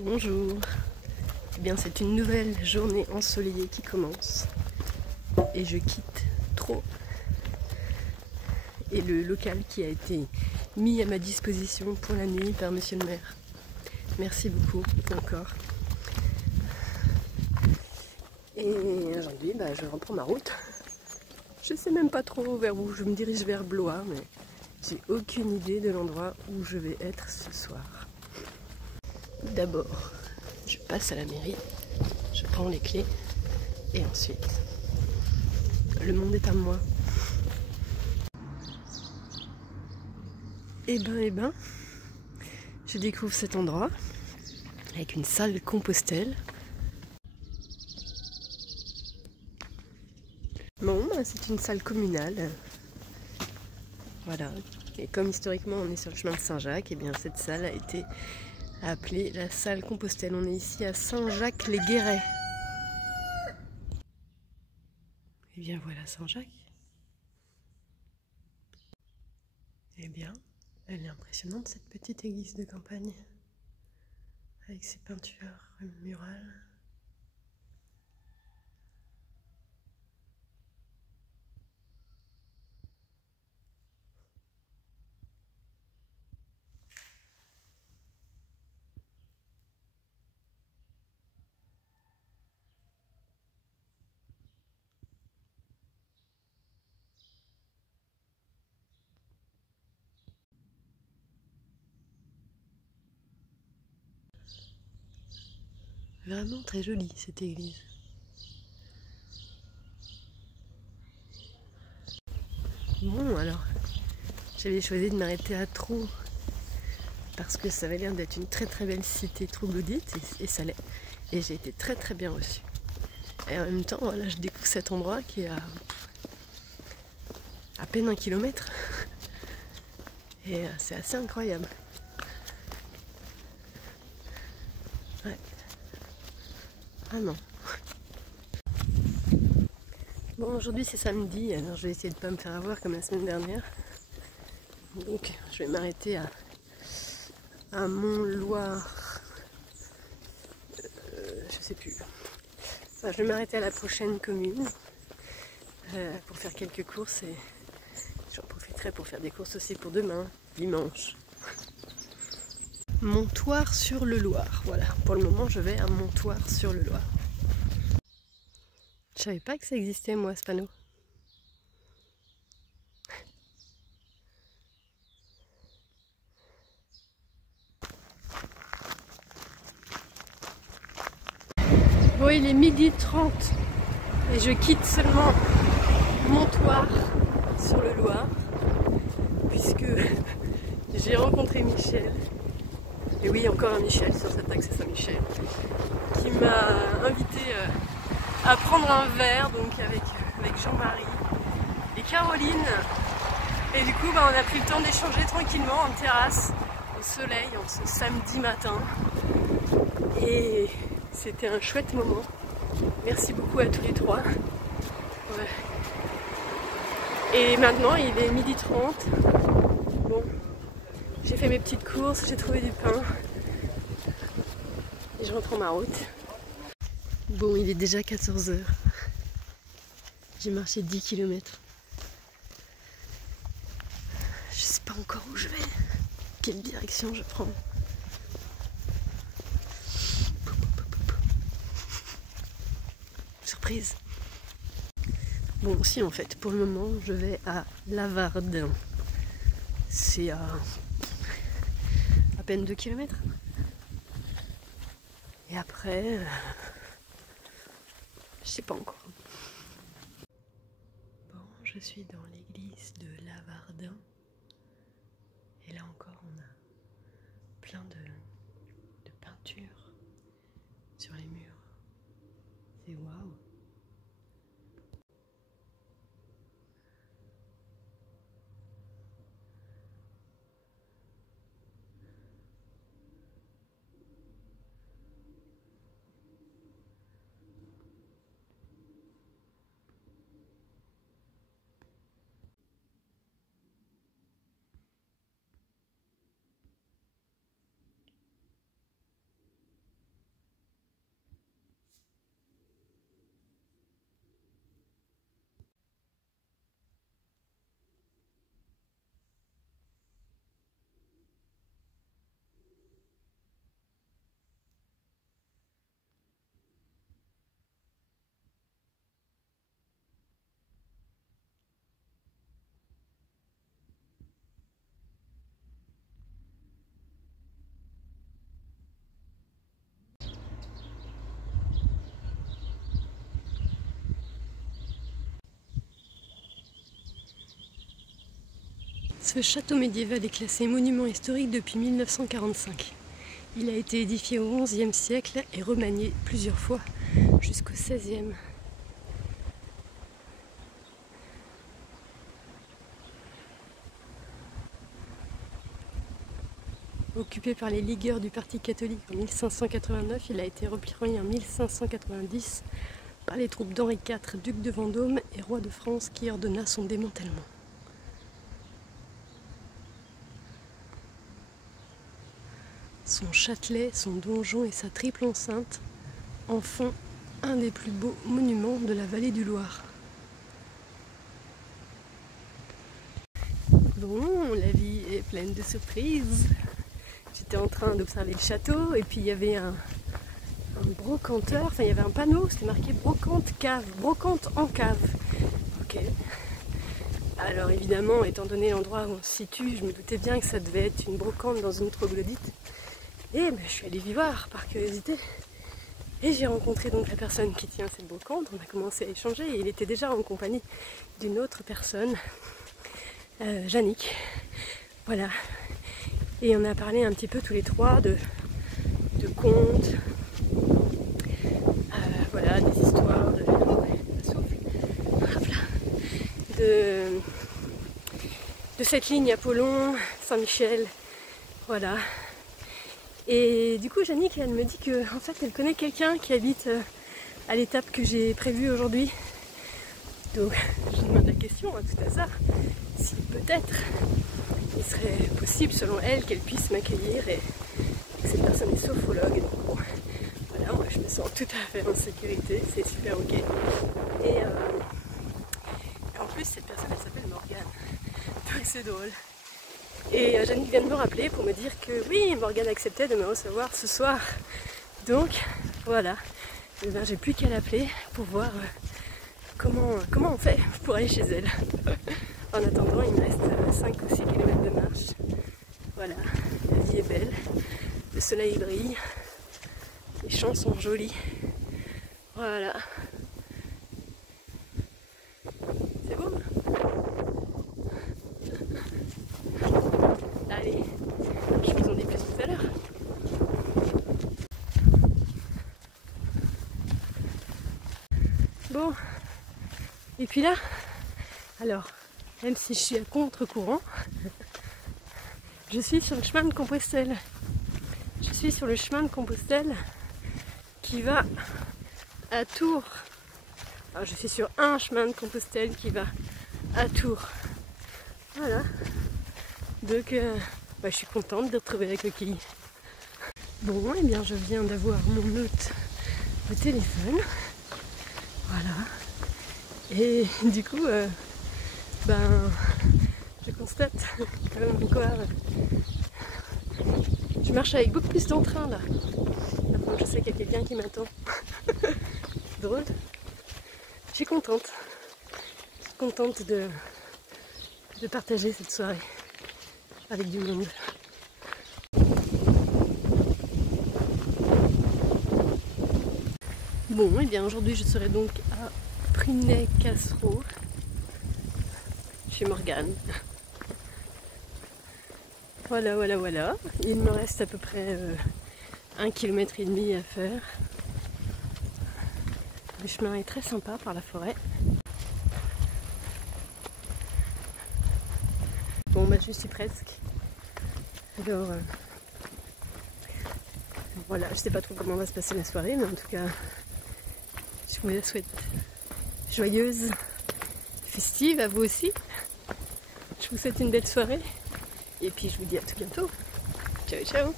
Bonjour. Eh bien, c'est une nouvelle journée ensoleillée qui commence et je quitte Trot et le local qui a été mis à ma disposition pour la nuit par monsieur le maire. Merci beaucoup encore. Et aujourd'hui, je reprends ma route. Je sais même pas trop vers où je me dirige, vers Blois, mais j'ai aucune idée de l'endroit où je vais être ce soir. D'abord, je passe à la mairie, je prends les clés et ensuite, le monde est à moi. Eh ben, je découvre cet endroit avec une salle Compostelle. Bon, c'est une salle communale. Voilà. Et comme historiquement on est sur le chemin de Saint-Jacques, et bien cette salle a été appelée la salle Compostelle. On est ici à Saint-Jacques-les-Guérets. Et bien voilà Saint-Jacques. Eh bien, elle est impressionnante cette petite église de campagne. Avec ses peintures murales. Vraiment très jolie cette église. Bon alors, j'avais choisi de m'arrêter à Trot parce que ça avait l'air d'être une très très belle cité troglodyte et ça l'est. Et j'ai été très très bien reçue. Et en même temps, voilà, je découvre cet endroit qui est à peine 1 kilomètre. Et c'est assez incroyable. Ouais. Ah non. Bon, aujourd'hui c'est samedi, alors je vais essayer de ne pas me faire avoir comme la semaine dernière. Donc je vais m'arrêter à Mont-Loire. Je sais plus. Enfin, je vais m'arrêter à la prochaine commune pour faire quelques courses et j'en profiterai pour faire des courses aussi pour demain, dimanche. Montoire-sur-le-Loir, voilà. Pour le moment je vais à Montoire-sur-le-Loir. Je savais pas que ça existait moi ce panneau. Bon, il est 12h30 et je quitte seulement Montoire sur le Loir puisque j'ai rencontré Michel. Et oui, encore un Michel sur cet axe Saint-Michel qui m'a invité à prendre un verre donc avec Jean-Marie et Caroline. Et du coup, on a pris le temps d'échanger tranquillement en terrasse au soleil en ce samedi matin. Et c'était un chouette moment. Merci beaucoup à tous les trois. Ouais. Et maintenant, il est 12h30. Bon, j'ai fait mes petites courses, j'ai trouvé du pain. Et je reprends ma route. Bon, il est déjà 14h. J'ai marché 10 km. Je sais pas encore où je vais. Quelle direction je prends. Surprise. Bon, si en fait, pour le moment, je vais à Lavardin. C'est à peine 2 km. Et après, je sais pas encore. Bon, je suis dans l'église de Lavardin. Et là encore, on a plein de peintures sur les murs. C'est waouh! Ce château médiéval est classé monument historique depuis 1945. Il a été édifié au XIe siècle et remanié plusieurs fois jusqu'au XVIe. Occupé par les ligueurs du Parti catholique en 1589, il a été repris en 1590 par les troupes d'Henri IV, duc de Vendôme et roi de France, qui ordonna son démantèlement. Son châtelet, son donjon et sa triple enceinte en font un des plus beaux monuments de la vallée du Loir. Bon, la vie est pleine de surprises. J'étais en train d'observer le château et puis il y avait un brocanteur, enfin il y avait un panneau, c'était marqué brocante cave, brocante en cave. Ok. Alors évidemment, étant donné l'endroit où on se situe, je me doutais bien que ça devait être une brocante dans une troglodyte. Et je suis allée y voir par curiosité. Et j'ai rencontré donc la personne qui tient cette brocante. On a commencé à échanger et il était déjà en compagnie d'une autre personne, Yannick. Voilà. Et on a parlé un petit peu tous les trois de contes, voilà, des histoires, de cette ligne Apollon, Saint-Michel, voilà. Et du coup, Yannick, elle me dit que en fait, elle connaît quelqu'un qui habite à l'étape que j'ai prévue aujourd'hui. Donc, je demande la question à tout hasard si peut-être il serait possible, selon elle, qu'elle puisse m'accueillir et que cette personne est sophrologue. Donc, bon, voilà, moi je me sens tout à fait en sécurité, c'est super ok. Et en plus, cette personne, elle s'appelle Morgane. Donc c'est drôle. Et Yannick vient de me rappeler pour me dire que oui, Morgane acceptait de me recevoir ce soir. Donc voilà, j'ai plus qu'à l'appeler pour voir comment on fait pour aller chez elle. En attendant, il me reste 5 ou 6 km de marche. Voilà, la vie est belle, le soleil brille, les champs sont jolis. Voilà. C'est beau? Allez, je vous en dis plus tout à l'heure. Bon, et puis là, alors, même si je suis à contre-courant, je suis sur le chemin de Compostelle. Je suis sur le chemin de Compostelle qui va à Tours. Alors, je suis sur un chemin de Compostelle qui va à Tours. Voilà. Donc, je suis contente de retrouver la coquille. Bon, eh bien, je viens d'avoir mon hôte au téléphone. Voilà. Et du coup, je constate comme quoi je marche avec beaucoup plus d'entrain là. Maintenant, je sais qu'il y a quelqu'un qui m'attend. Drôle. Je suis contente. Je suis contente de partager cette soirée avec du monde. Bon, et bien aujourd'hui je serai donc à Prunay-Cassereau chez Morgane. Voilà. Il me reste à peu près 1,5 km à faire. Le chemin est très sympa par la forêt. Bon, je suis presque. Alors, voilà, je sais pas trop comment va se passer la soirée, mais en tout cas, je vous la souhaite joyeuse, festive à vous aussi. Je vous souhaite une belle soirée et puis je vous dis à tout bientôt. Ciao ciao.